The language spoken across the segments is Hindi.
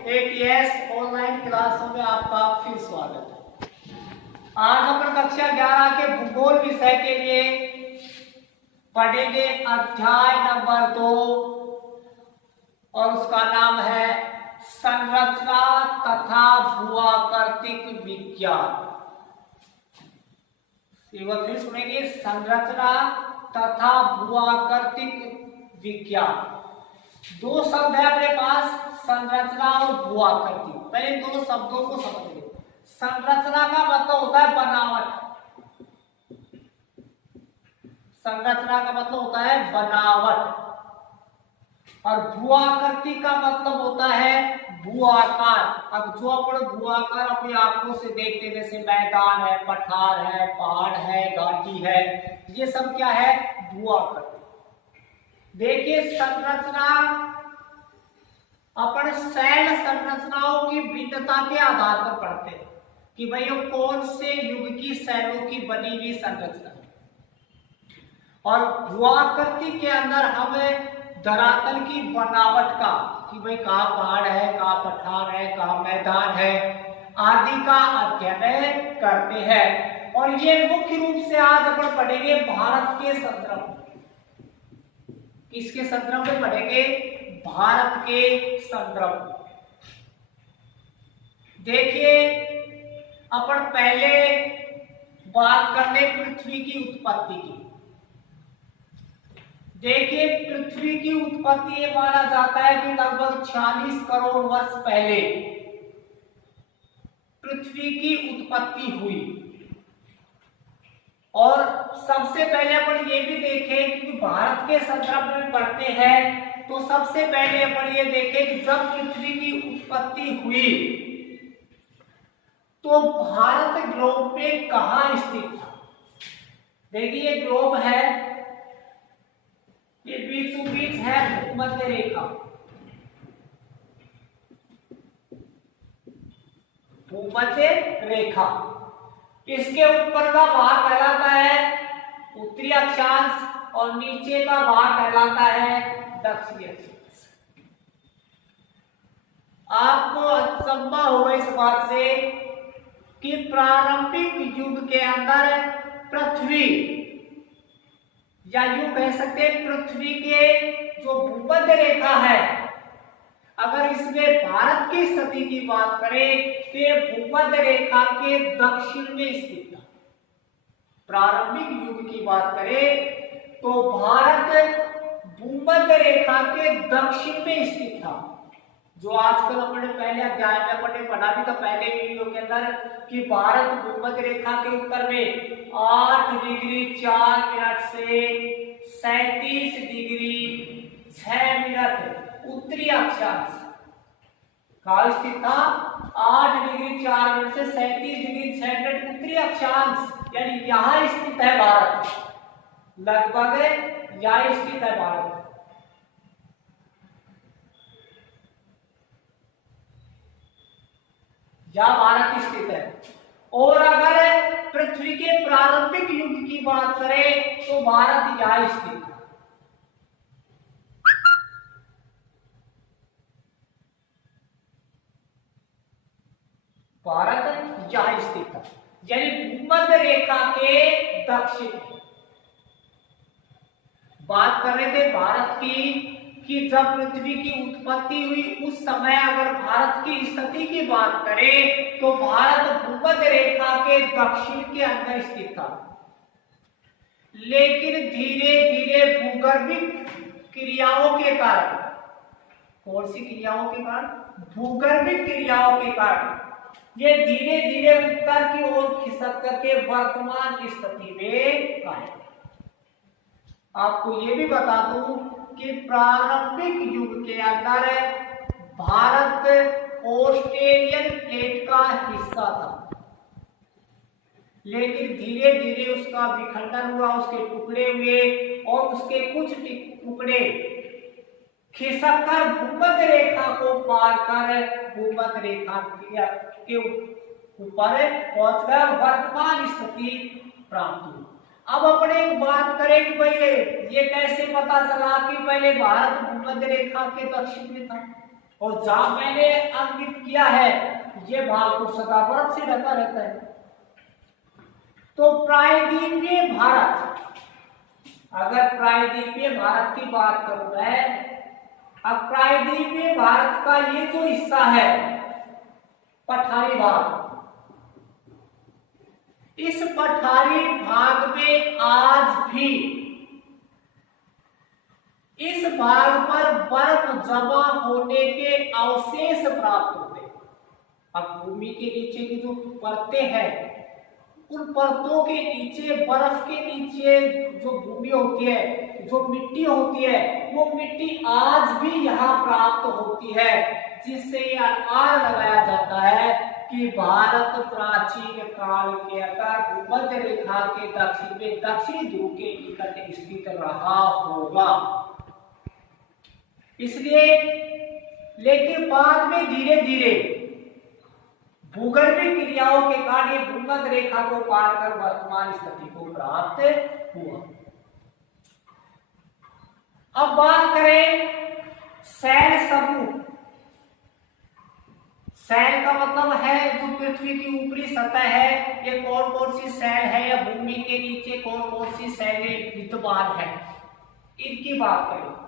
एटीएस ऑनलाइन क्लासों में आपका फिर स्वागत है। आज अपन कक्षा 11 के भूगोल विषय के लिए पढ़ेंगे अध्याय नंबर 2 और उसका नाम है संरचना तथा भूआकृतिक विज्ञान। एक बार फिर सुनेंगे, संरचना तथा भूआकृतिक विज्ञान। दो शब्द है अपने पास, संरचना और भूआकृति। पहले दोनों शब्दों को समझिए। संरचना का मतलब होता है बनावट। संरचना का मतलब होता है बनावट और भूआकृति का मतलब होता है भूआकार। अब जो अपन भूआकार अपनी आंखों से देखते हैं, जैसे मैदान है, पठार है, पहाड़ है, घाटी है, ये सब क्या है? भूआकृति। देखिए, संरचना अपन सेल संरचनाओं की भिन्नता के आधार पर पढ़ते हैं कि भाई वो कौन से युग की सेलों की बनी हुई संरचना है। और भूआकृति के अंदर हमें धरातल की बनावट का, कि भाई कहाँ पहाड़ है, कहाँ पठार है, कहाँ मैदान है, आदि का अध्ययन करते हैं। और ये मुख्य रूप से आज अपन पढ़ेंगे भारत के संदर्भ में। किसके संदर्भ में पढ़ेंगे? भारत के संदर्भ में। देखिए, अपन पहले बात कर ले पृथ्वी की उत्पत्ति की। देखिए, पृथ्वी की उत्पत्ति ये माना जाता है कि लगभग 46 करोड़ वर्ष पहले पृथ्वी की उत्पत्ति हुई। और सबसे पहले अपन ये भी देखें, क्योंकि भारत के संदर्भ में पढ़ते हैं, तो सबसे पहले अपन ये देखें कि जब पृथ्वी की उत्पत्ति हुई तो भारत ग्लोब पे कहां स्थित था। देखिए, ये ग्लोब है, ये बीचों बीच है भूमध्य रेखा। भूमध्य रेखा, इसके ऊपर का भाग कहलाता है उत्तरी अक्षांश और नीचे का भाग कहलाता है दक्षिणी अक्षांश। आपको अचंभा होगा इस बात से कि प्रारंभिक युग के अंदर पृथ्वी, या यूं कह सकते हैं पृथ्वी के जो भूमध्य रेखा है, अगर इसमें भारत की स्थिति की बात करें तो ये भूमध्य रेखा के दक्षिण में स्थित था। प्रारंभिक युग की बात करें तो भारत भूमध्य रेखा के दक्षिण में स्थित था। जो आजकल अपने पहले अध्याय में अपने पढ़ा भी था पहले वीडियो के अंदर कि भारत भूमध्य रेखा के उत्तर में 8 डिग्री 4 मिनट से 37 डिग्री 6 मिनट उत्तरी अक्षांश का स्थित था। 8 डिग्री 4 मिनट से 37 डिग्री 6 मिनट उत्तरी अक्षांश, यानी यहां स्थित है भारत। लगभग यहां स्थित है भारत। यहां भारत स्थित है। और अगर पृथ्वी के प्रारंभिक युग की बात करें तो भारत यहां स्थित है। भारत यहां स्थित था, यानी भूमध्य रेखा के दक्षिण। बात कर रहे थे भारत की कि जब पृथ्वी की उत्पत्ति हुई उस समय अगर भारत की स्थिति की बात करें तो भारत भूमध्य रेखा के दक्षिण के अंदर स्थित था। लेकिन धीरे धीरे भूगर्भिक क्रियाओं के कारण, कौन सी क्रियाओं के कारण? भूगर्भिक क्रियाओं के कारण ये धीरे धीरे उत्तर की ओर खिसक करके वर्तमान की स्थिति में आए। आपको ये भी बता दूं कि प्रारंभिक युग के अंदर भारत ऑस्ट्रेलियन प्लेट का हिस्सा था, लेकिन धीरे धीरे उसका विखंडन हुआ, उसके टुकड़े हुए और उसके कुछ टुकड़े खिसक कर भूमध्य रेखा को पार कर भूमध्य रेखा के ऊपर पहुंचकर वर्तमान स्थिति प्राप्त हुई। अब अपन एक बात करें कि भाई ये कैसे पता चला कि पहले भारत भूमध्य रेखा के दक्षिण में था। और जहां मैंने अंकित किया है ये भाग तो सदा बर्फ से ढका रहता है। तो प्रायद्वीपीय भारत, अगर प्रायद्वीपीय भारत की बात करूं मैं, अब प्रायद्वीपीय भारत का ये जो हिस्सा है पठारी भाग, इस पठारी भाग में आज भी इस भाग पर बर्फ जमा होने के अवशेष प्राप्त होते हैं। अब भूमि के नीचे की जो परतें हैं उन परतों के नीचे, बर्फ के नीचे जो भूमि होती है, जो मिट्टी होती है, वो मिट्टी आज भी यहाँ प्राप्त होती है, जिससे ये अनुमान लगाया जाता है कि भारत प्राचीन काल के अंदर भूमध्य रेखा के दक्षिण में दक्षिणी ध्रुव के निकट स्थित रहा होगा। इसलिए लेकिन बाद में धीरे धीरे भूगर्भीय क्रियाओं के कारण ये भूमध्य रेखा को पार कर वर्तमान स्थिति को प्राप्त हुआ। अब बात करें शैल समूह। शैल का मतलब है जो पृथ्वी की ऊपरी सतह है, ये कौन कौन सी शैल है या भूमि के नीचे कौन कौन सी शैलें विद्यमान है, इनकी बात करें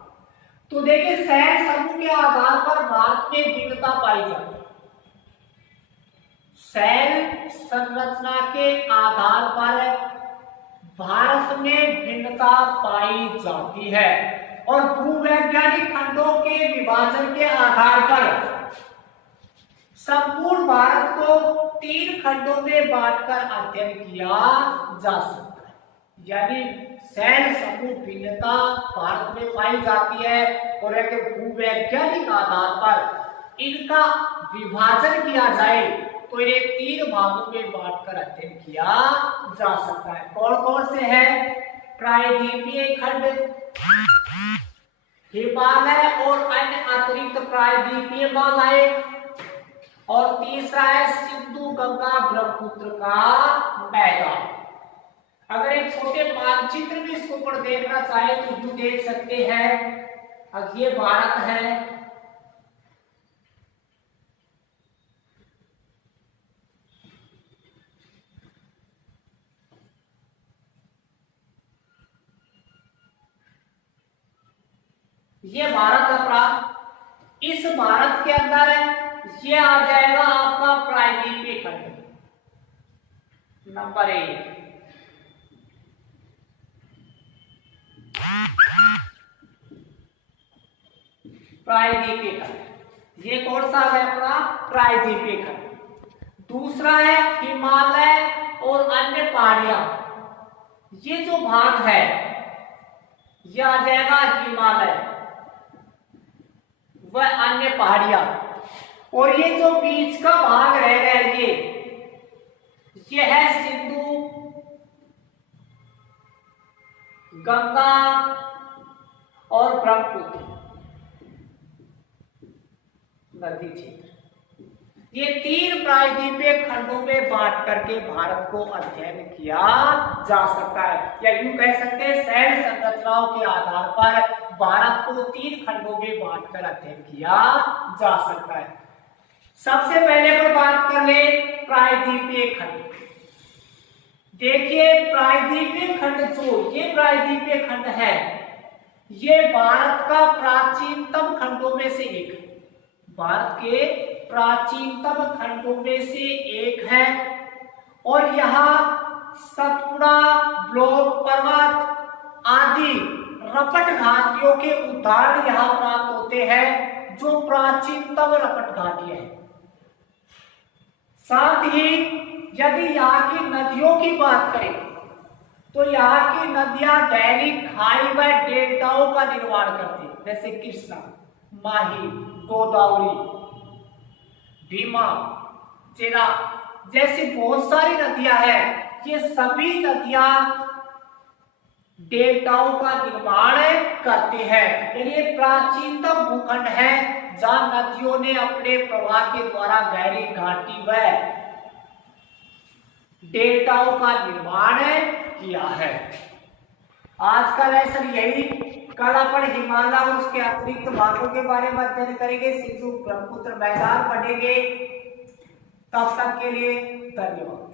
तो देखिए शैल समूह के आधार पर भारत में भिन्नता पाई जाती है। शैल संरचना के आधार पर भारत में भिन्नता पाई जाती है और भूवैज्ञानिक खंडों के विभाजन के आधार पर संपूर्ण भारत को 3 खंडों में बांटकर अध्ययन किया जा सकता है। यानी शैल समूह भिन्नता भारत में पाई जाती है और एक भूवैज्ञानिक आधार पर इनका विभाजन किया जाए तो इन्हें 3 भागों में बांटकर अध्ययन किया जा सकता है। कौन कौन से हैं? प्रायद्वीपीय खंड, हिमालय और अन्य अतिरिक्त प्रायद्वीपीय मालाएं, और तीसरा है सिंधु गंगा ब्रह्मपुत्र का मैदान। अगर एक छोटे मानचित्र में इसको ऊपर देखना चाहे तो यूं देख सकते हैं, अब ये भारत है, ये भारत अपना, इस भारत के अंदर ये आ जाएगा आपका प्रायद्वीपीय खंड नंबर 1। प्रायद्वीपीय खंड, ये कौन सा है अपना प्रायद्वीपीय खंड। दूसरा है हिमालय और अन्य पहाड़ियां, ये जो भाग है यह आ जाएगा हिमालय वह अन्य पहाड़ियां, और ये जो बीच का भाग रह गया ये है सिंधु गंगा और ब्रह्मपुत्र नदी क्षेत्र। ये 3 प्रायद्वीपीय खंडों में बांट करके भारत को अध्ययन किया जा सकता है, या यूं कह सकते हैं शैल संरचनाओं के आधार पर भारत को 3 खंडों में बांटकर अध्ययन किया जा सकता है। सबसे पहले पर बात कर ले प्रायद्वीपीय खंड। देखिए प्रायद्वीपीय खंड, जो ये प्रायद्वीपीय खंड है ये भारत का प्राचीनतम खंडों में से एक है, भारत के प्राचीनतम खंडों में से एक है, और यहाँ सतपुड़ा, ब्लॉक पर्वत आदि रपट घाटियों के उदाहरण यहाँ प्राप्त होते हैं, जो प्राचीनतम रपट घाटियां हैं। साथ ही यदि यहाँ की नदियों की बात करें तो यहाँ की नदियां गहरी खाई व डेल्टाओं का निर्माण करती है, जैसे कृष्णा, माही, गोदावरी, भीमा, चेरा जैसी बहुत सारी नदियां हैं। ये सभी नदियां डेल्टाओं का निर्माण करते हैं, यानी प्राचीनतम भूखंड है जहां नदियों ने अपने प्रवाह के द्वारा गहरी घाटी व डेल्टाओं का निर्माण किया है। आज का लेसन यही कल अपन हिमालय और उसके अतिरिक्त भागों के बारे में अध्ययन करेंगे, सिंधु ब्रह्मपुत्र मैदान पढ़ेंगे। तब तक के लिए धन्यवाद।